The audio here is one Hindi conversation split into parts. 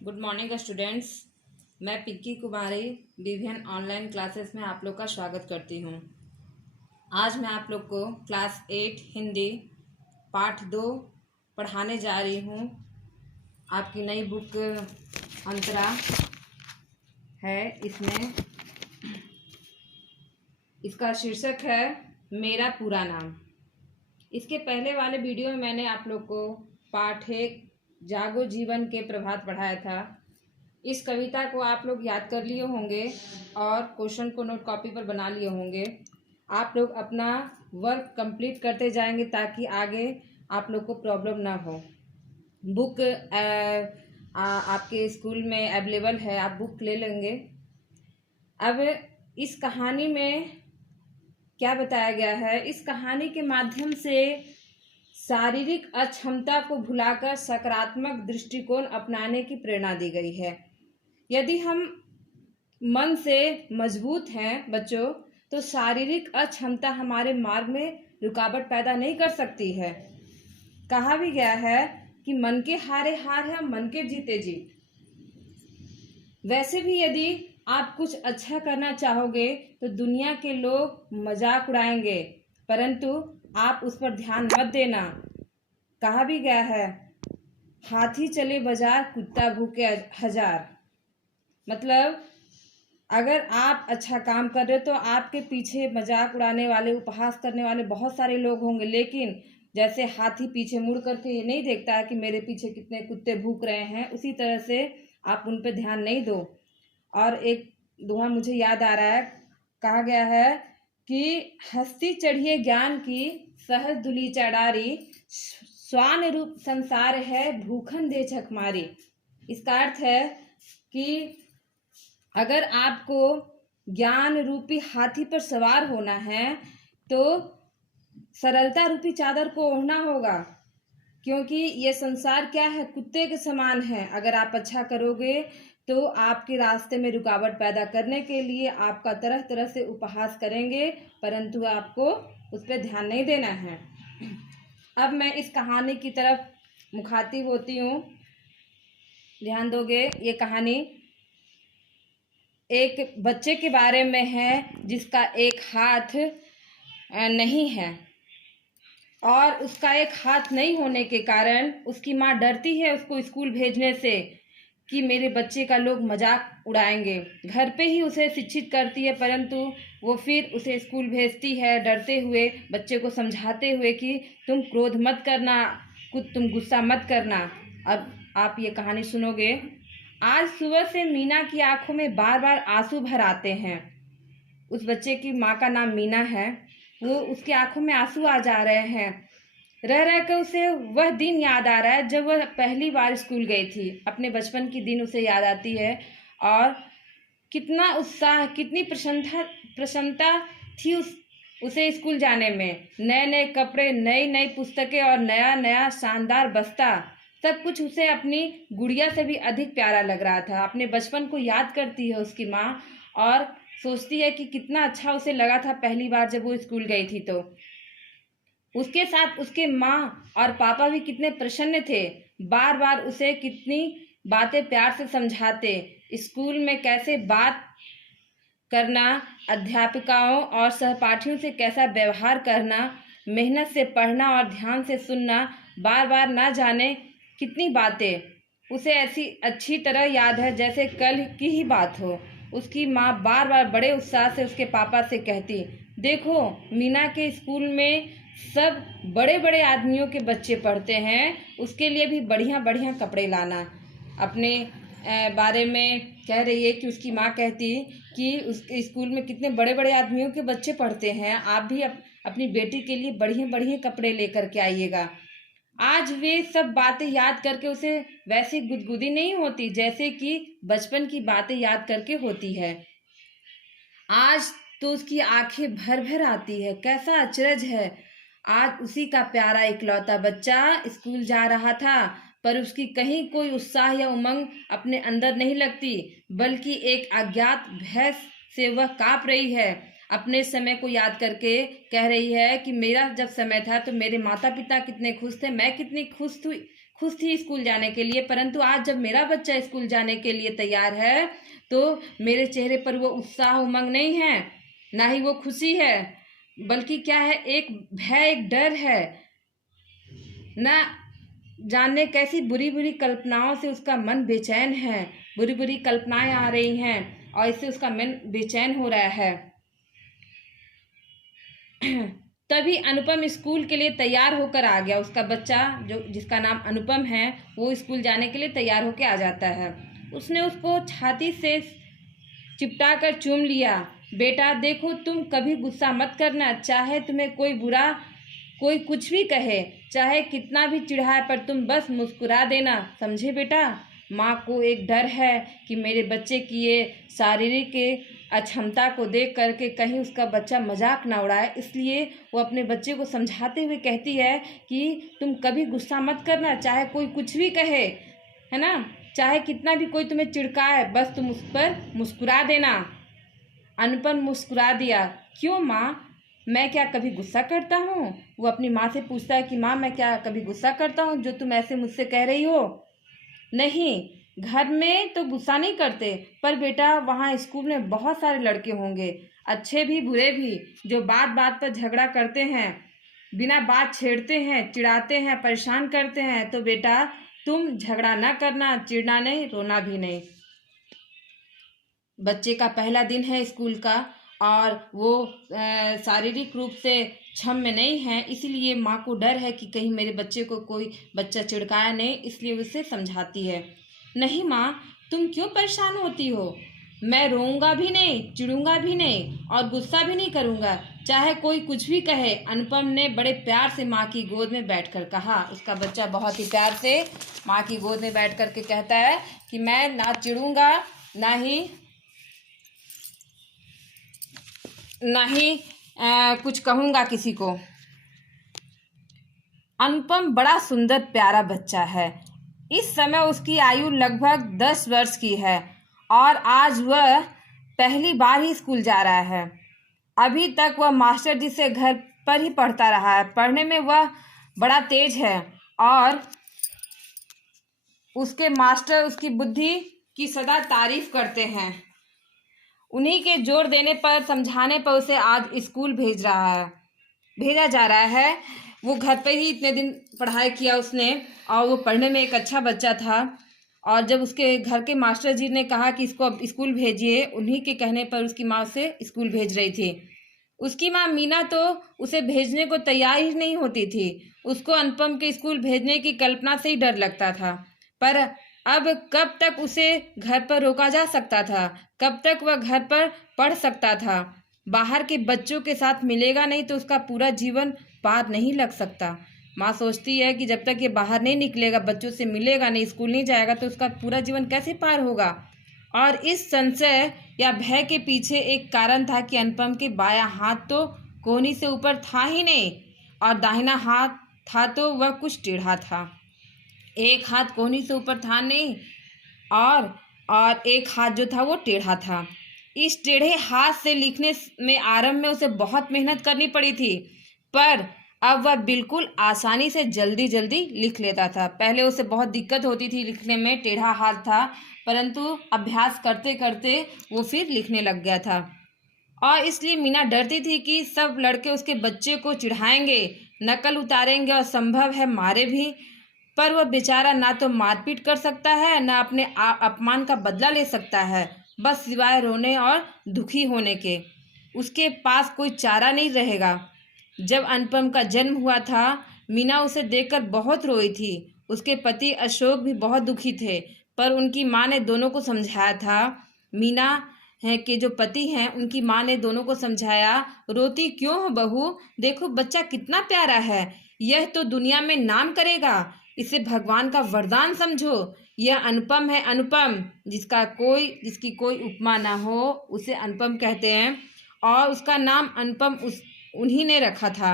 Good morning students. मैं पिंकी कुमारी विभिन्न ऑनलाइन क्लासेस में आप लोग का स्वागत करती हूँ। आज मैं आप लोग को क्लास 8 हिंदी पाठ 2 पढ़ाने जा रही हूँ। आपकी नई बुक अंतरा है। इसमें इसका शीर्षक है मेरा पूरा नाम। इसके पहले वाले वीडियो में मैंने आप लोग को पाठ 1 जागो जीवन के प्रभात पढ़ाया था। इस कविता को आप लोग याद कर लिए होंगे और क्वेश्चन को नोट कॉपी पर बना लिए होंगे। आप लोग अपना वर्क कंप्लीट करते जाएंगे ताकि आगे आप लोग को प्रॉब्लम ना हो। बुक आपके स्कूल में अवेलेबल है, आप बुक ले लेंगे। अब इस कहानी में क्या बताया गया है? इस कहानी के माध्यम से शारीरिक अक्षमता को भुलाकर सकारात्मक दृष्टिकोण अपनाने की प्रेरणा दी गई है। यदि हम मन से मजबूत हैं बच्चों, तो शारीरिक अक्षमता हमारे मार्ग में रुकावट पैदा नहीं कर सकती है। कहा भी गया है कि मन के हारे हार है, मन के जीते जीत। वैसे भी यदि आप कुछ अच्छा करना चाहोगे तो दुनिया के लोग मजाक उड़ाएंगे, परंतु आप उस पर ध्यान मत देना। कहा भी गया है, हाथी चले बाजार, कुत्ता भूखे हजार। मतलब अगर आप अच्छा काम कर रहे हो तो आपके पीछे मजाक उड़ाने वाले, उपहास करने वाले बहुत सारे लोग होंगे, लेकिन जैसे हाथी पीछे मुड़ करके ये नहीं देखता है कि मेरे पीछे कितने कुत्ते भूख रहे हैं, उसी तरह से आप उन पर ध्यान नहीं दो। और एक दोहा मुझे याद आ रहा है, कहा गया है कि हस्ती चढ़िए ज्ञान की, सहज दुली चढ़ारी, स्वान रूप संसार है, भूखन दे झकमारी। इसका अर्थ है कि अगर आपको ज्ञान रूपी हाथी पर सवार होना है तो सरलता रूपी चादर को ओढ़ना होगा, क्योंकि ये संसार क्या है, कुत्ते के समान है। अगर आप अच्छा करोगे तो आपके रास्ते में रुकावट पैदा करने के लिए आपका तरह तरह से उपहास करेंगे, परंतु आपको उस पर ध्यान नहीं देना है। अब मैं इस कहानी की तरफ मुखातिब होती हूँ, ध्यान दोगे। ये कहानी एक बच्चे के बारे में है जिसका एक हाथ नहीं है, और उसका एक हाथ नहीं होने के कारण उसकी माँ डरती है उसको स्कूल भेजने से कि मेरे बच्चे का लोग मजाक उड़ाएंगे। घर पे ही उसे शिक्षित करती है, परंतु वो फिर उसे स्कूल भेजती है डरते हुए, बच्चे को समझाते हुए कि तुम क्रोध मत करना, तुम गुस्सा मत करना। अब आप ये कहानी सुनोगे। आज सुबह से मीना की आंखों में बार बार आंसू भर आते हैं। उस बच्चे की माँ का नाम मीना है। वो उसकी आंखों में आंसू आ जा रहे हैं। रह रह कर उसे वह दिन याद आ रहा है जब वह पहली बार स्कूल गई थी। अपने बचपन की दिन उसे याद आती है, और कितना उत्साह, कितनी प्रसन्नता थी उसे स्कूल जाने में। नए नए कपड़े, नई नई पुस्तकें और नया नया शानदार बस्ता, सब कुछ उसे अपनी गुड़िया से भी अधिक प्यारा लग रहा था। अपने बचपन को याद करती है उसकी माँ और सोचती है कि कितना अच्छा उसे लगा था पहली बार जब वो स्कूल गई थी। तो उसके साथ उसके माँ और पापा भी कितने प्रसन्न थे, बार बार उसे कितनी बातें प्यार से समझाते, स्कूल में कैसे बात करना, अध्यापिकाओं और सहपाठियों से कैसा व्यवहार करना, मेहनत से पढ़ना और ध्यान से सुनना, बार बार ना जाने कितनी बातें उसे ऐसी अच्छी तरह याद है जैसे कल की ही बात हो। उसकी माँ बार बार बड़े उत्साह से उसके पापा से कहती, देखो मीना के स्कूल में सब बड़े बड़े आदमियों के बच्चे पढ़ते हैं, उसके लिए भी बढ़िया बढ़िया कपड़े लाना। अपने बारे में कह रही है कि उसकी माँ कहती कि उसके स्कूल में कितने बड़े बड़े आदमियों के बच्चे पढ़ते हैं, आप भी अपनी बेटी के लिए बढ़िया बढ़िया कपड़े लेकर के आइएगा। आज वे सब बातें याद करके उसे वैसी गुदगुदी नहीं होती जैसे कि बचपन की बातें याद करके होती है। आज तो उसकी आंखें भर भर आती है। कैसा अचरज है, आज उसी का प्यारा इकलौता बच्चा स्कूल जा रहा था, पर उसकी कहीं कोई उत्साह या उमंग अपने अंदर नहीं लगती, बल्कि एक अज्ञात भय से वह कांप रही है। अपने समय को याद करके कह रही है कि मेरा जब समय था तो मेरे माता पिता कितने खुश थे, मैं कितनी खुश थी स्कूल जाने के लिए, परंतु आज जब मेरा बच्चा स्कूल जाने के लिए तैयार है तो मेरे चेहरे पर वो उत्साह उमंग नहीं है, ना ही वो खुशी है, बल्कि क्या है, एक भय, एक डर है। ना जाने कैसी बुरी बुरी कल्पनाओं से उसका मन बेचैन है, बुरी बुरी कल्पनाएं आ रही हैं और इससे उसका मन बेचैन हो रहा है। तभी अनुपम स्कूल के लिए तैयार होकर आ गया। उसका बच्चा जो जिसका नाम अनुपम है वो स्कूल जाने के लिए तैयार होकर आ जाता है। उसने उसको छाती से चिपटा कर चूम लिया। बेटा देखो, तुम कभी गुस्सा मत करना, चाहे तुम्हें कोई कुछ भी कहे, चाहे कितना भी चिढ़ाए, पर तुम बस मुस्कुरा देना, समझे बेटा। माँ को एक डर है कि मेरे बच्चे की ये शारीरिक अक्षमता को देख करके कहीं उसका बच्चा मजाक ना उड़ाए, इसलिए वो अपने बच्चे को समझाते हुए कहती है कि तुम कभी गुस्सा मत करना, चाहे कोई कुछ भी कहे, है ना, चाहे कितना भी कोई तुम्हें चिढ़काए, बस तुम उस पर मुस्कुरा देना। अनुपम मुस्कुरा दिया। क्यों माँ, मैं क्या कभी गुस्सा करता हूँ? वो अपनी माँ से पूछता है कि माँ, मैं क्या कभी गुस्सा करता हूँ जो तुम ऐसे मुझसे कह रही हो? नहीं, घर में तो गुस्सा नहीं करते, पर बेटा वहाँ स्कूल में बहुत सारे लड़के होंगे, अच्छे भी बुरे भी, जो बात बात पर झगड़ा करते हैं, बिना बात छेड़ते हैं, चिढ़ाते हैं, परेशान करते हैं। तो बेटा तुम झगड़ा ना करना, चिढ़ना नहीं, रोना भी नहीं। बच्चे का पहला दिन है स्कूल का और वो शारीरिक रूप से क्षम में नहीं है, इसीलिए माँ को डर है कि कहीं मेरे बच्चे को कोई बच्चा चिढ़काया नहीं, इसलिए उसे समझाती है। नहीं माँ, तुम क्यों परेशान होती हो? मैं रोऊंगा भी नहीं, चिढ़ूंगा भी नहीं और गुस्सा भी नहीं करूंगा, चाहे कोई कुछ भी कहे। अनुपम ने बड़े प्यार से माँ की गोद में बैठकर कहा। उसका बच्चा बहुत ही प्यार से माँ की गोद में बैठ करके कहता है कि मैं ना चिढ़ूंगा, ना ही कुछ कहूँगा किसी को। अनुपम बड़ा सुंदर प्यारा बच्चा है। इस समय उसकी आयु लगभग 10 वर्ष की है और आज वह पहली बार ही स्कूल जा रहा है। अभी तक वह मास्टर जी से घर पर ही पढ़ता रहा है। पढ़ने में वह बड़ा तेज है और उसके मास्टर उसकी बुद्धि की सदा तारीफ करते हैं। उन्हीं के जोर देने पर, समझाने पर उसे आज स्कूल भेजा जा रहा है। वो घर पे ही इतने दिन पढ़ाई किया उसने और वो पढ़ने में एक अच्छा बच्चा था। और जब उसके घर के मास्टर जी ने कहा कि इसको अब स्कूल भेजिए, उन्हीं के कहने पर उसकी माँ उसे स्कूल भेज रही थी। उसकी माँ मीना तो उसे भेजने को तैयार ही नहीं होती थी। उसको अनुपम के स्कूल भेजने की कल्पना से ही डर लगता था। पर अब कब तक उसे घर पर रोका जा सकता था? कब तक वह घर पर पढ़ सकता था? बाहर के बच्चों के साथ मिलेगा नहीं तो उसका पूरा जीवन पार नहीं लग सकता। माँ सोचती है कि जब तक ये बाहर नहीं निकलेगा, बच्चों से मिलेगा नहीं, स्कूल नहीं जाएगा, तो उसका पूरा जीवन कैसे पार होगा। और इस संशय या भय के पीछे एक कारण था कि अनुपम के बायां हाथ तो कोहनी से ऊपर था ही नहीं और दाहिना हाथ था तो वह कुछ टेढ़ा था। एक हाथ कोहनी से ऊपर था नहीं और एक हाथ जो था वो टेढ़ा था। इस टेढ़े हाथ से लिखने में आरंभ में उसे बहुत मेहनत करनी पड़ी थी, पर अब वह बिल्कुल आसानी से जल्दी जल्दी लिख लेता था। पहले उसे बहुत दिक्कत होती थी लिखने में, टेढ़ा हाथ था, परंतु अभ्यास करते करते वो फिर लिखने लग गया था। और इसलिए मीना डरती थी कि सब लड़के उसके बच्चे को चिढ़ाएंगे, नकल उतारेंगे और संभव है मारे भी। पर वह बेचारा ना तो मारपीट कर सकता है, ना अपने अपमान का बदला ले सकता है, बस सिवाय रोने और दुखी होने के उसके पास कोई चारा नहीं रहेगा। जब अनुपम का जन्म हुआ था, मीना उसे देखकर बहुत रोई थी। उसके पति अशोक भी बहुत दुखी थे, पर उनकी माँ ने दोनों को समझाया था। मीना है कि जो पति हैं, उनकी माँ ने दोनों को समझाया, रोती क्यों हो बहू, देखो बच्चा कितना प्यारा है, यह तो दुनिया में नाम करेगा, इसे भगवान का वरदान समझो। यह अनुपम है, अनुपम, जिसकी कोई उपमा ना हो, उसे अनुपम कहते हैं। और उसका नाम अनुपम उन्हीं ने रखा था।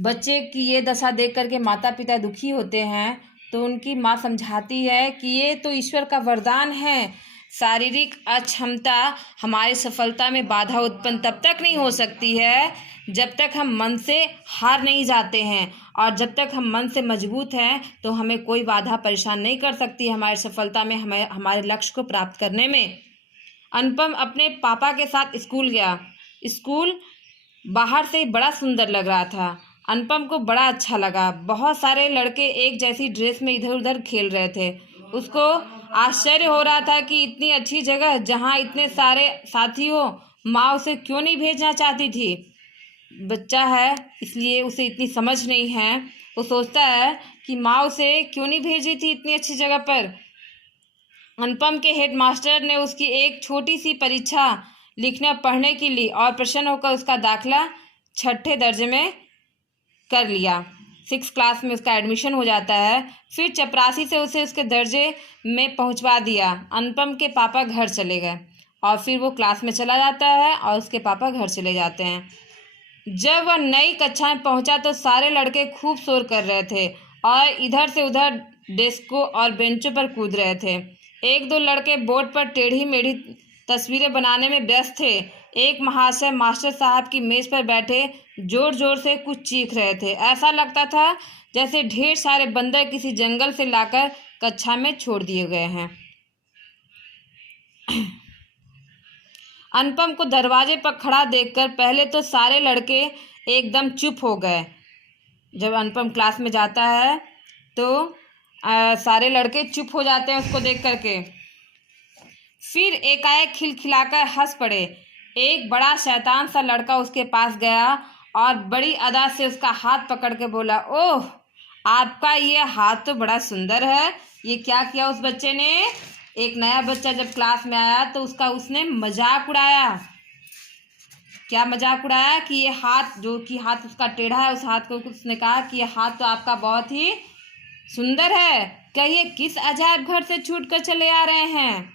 बच्चे की ये दशा देख करके माता पिता दुखी होते हैं, तो उनकी माँ समझाती है कि ये तो ईश्वर का वरदान है, शारीरिक अक्षमता हमारी सफलता में बाधा उत्पन्न तब तक नहीं हो सकती है जब तक हम मन से हार नहीं जाते हैं, और जब तक हम मन से मजबूत हैं तो हमें कोई बाधा परेशान नहीं कर सकती हमारी सफलता में, हमारे लक्ष्य को प्राप्त करने में। अनुपम अपने पापा के साथ स्कूल गया। स्कूल बाहर से बड़ा सुंदर लग रहा था। अनुपम को बड़ा अच्छा लगा। बहुत सारे लड़के एक जैसी ड्रेस में इधर उधर खेल रहे थे। उसको आश्चर्य हो रहा था कि इतनी अच्छी जगह जहाँ इतने सारे साथी हो, माँ उसे क्यों नहीं भेजना चाहती थी। बच्चा है इसलिए उसे इतनी समझ नहीं है। वो सोचता है कि माँ उसे क्यों नहीं भेजी थी इतनी अच्छी जगह पर। अनुपम के हेडमास्टर ने उसकी एक छोटी सी परीक्षा लिखने पढ़ने की ली और प्रसन्न होकर उसका दाखिला 6ठे दर्जे में कर लिया। 6 क्लास में उसका एडमिशन हो जाता है। फिर चपरासी से उसे उसके दर्जे में पहुंचवा दिया। अनुपम के पापा घर चले गए और फिर वो क्लास में चला जाता है और उसके पापा घर चले जाते हैं। जब वह नई कक्षा में पहुंचा तो सारे लड़के खूब शोर कर रहे थे और इधर से उधर डेस्कों और बेंचों पर कूद रहे थे। एक दो लड़के बोर्ड पर टेढ़ी मेढ़ी तस्वीरें बनाने में व्यस्त थे। एक महाशय मास्टर साहब की मेज पर बैठे जोर जोर से कुछ चीख रहे थे। ऐसा लगता था जैसे ढेर सारे बंदर किसी जंगल से लाकर कक्षा में छोड़ दिए गए हैं। अनुपम को दरवाजे पर खड़ा देखकर पहले तो सारे लड़के एकदम चुप हो गए। जब अनुपम क्लास में जाता है तो सारे लड़के चुप हो जाते हैं उसको देख करके। फिर एकाएक खिलखिलाकर हंस पड़े। एक बड़ा शैतान सा लड़का उसके पास गया और बड़ी अदा से उसका हाथ पकड़ के बोला, ओह आपका ये हाथ तो बड़ा सुंदर है। ये क्या किया उस बच्चे ने। एक नया बच्चा जब क्लास में आया तो उसने मजाक उड़ाया। क्या मजाक उड़ाया कि ये हाथ, जो कि हाथ उसका टेढ़ा है, उस हाथ को उसने कहा कि ये हाथ तो आपका बहुत ही सुंदर है। कहिए किस अजायब घर से छूट कर चले आ रहे हैं।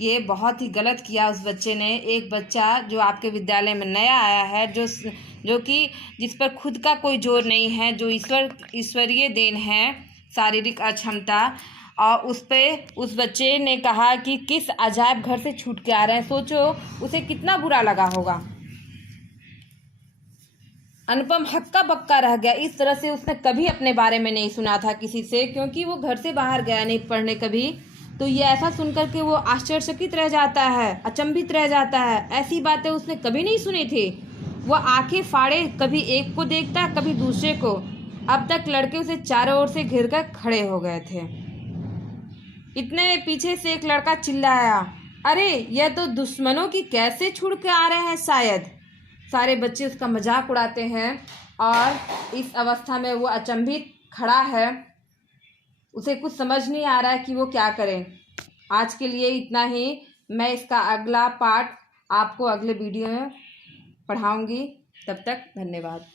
ये बहुत ही गलत किया उस बच्चे ने। एक बच्चा जो आपके विद्यालय में नया आया है, जो कि जिस पर खुद का कोई जोर नहीं है, जो ईश्वरीय देन है शारीरिक अक्षमता, और उस बच्चे ने कहा कि किस अजायब घर से छूट के आ रहे हैं। सोचो उसे कितना बुरा लगा होगा। अनुपम हक्का बक्का रह गया। इस तरह से उसने कभी अपने बारे में नहीं सुना था किसी से, क्योंकि वो घर से बाहर गया नहीं पढ़ने कभी। तो ये ऐसा सुनकर के वो आश्चर्यचकित रह जाता है, अचंभित रह जाता है। ऐसी बातें उसने कभी नहीं सुनी थी। वह आंखें फाड़े कभी एक को देखता कभी दूसरे को। अब तक लड़के उसे चारों ओर से घिर कर खड़े हो गए थे। इतने में पीछे से एक लड़का चिल्लाया, अरे यह तो दुश्मनों की कैसे छुड़ के आ रहे हैं शायद। सारे बच्चे उसका मजाक उड़ाते हैं और इस अवस्था में वो अचंभित खड़ा है। उसे कुछ समझ नहीं आ रहा है कि वो क्या करे। आज के लिए इतना ही। मैं इसका अगला पार्ट आपको अगले वीडियो में पढ़ाऊंगी। तब तक धन्यवाद।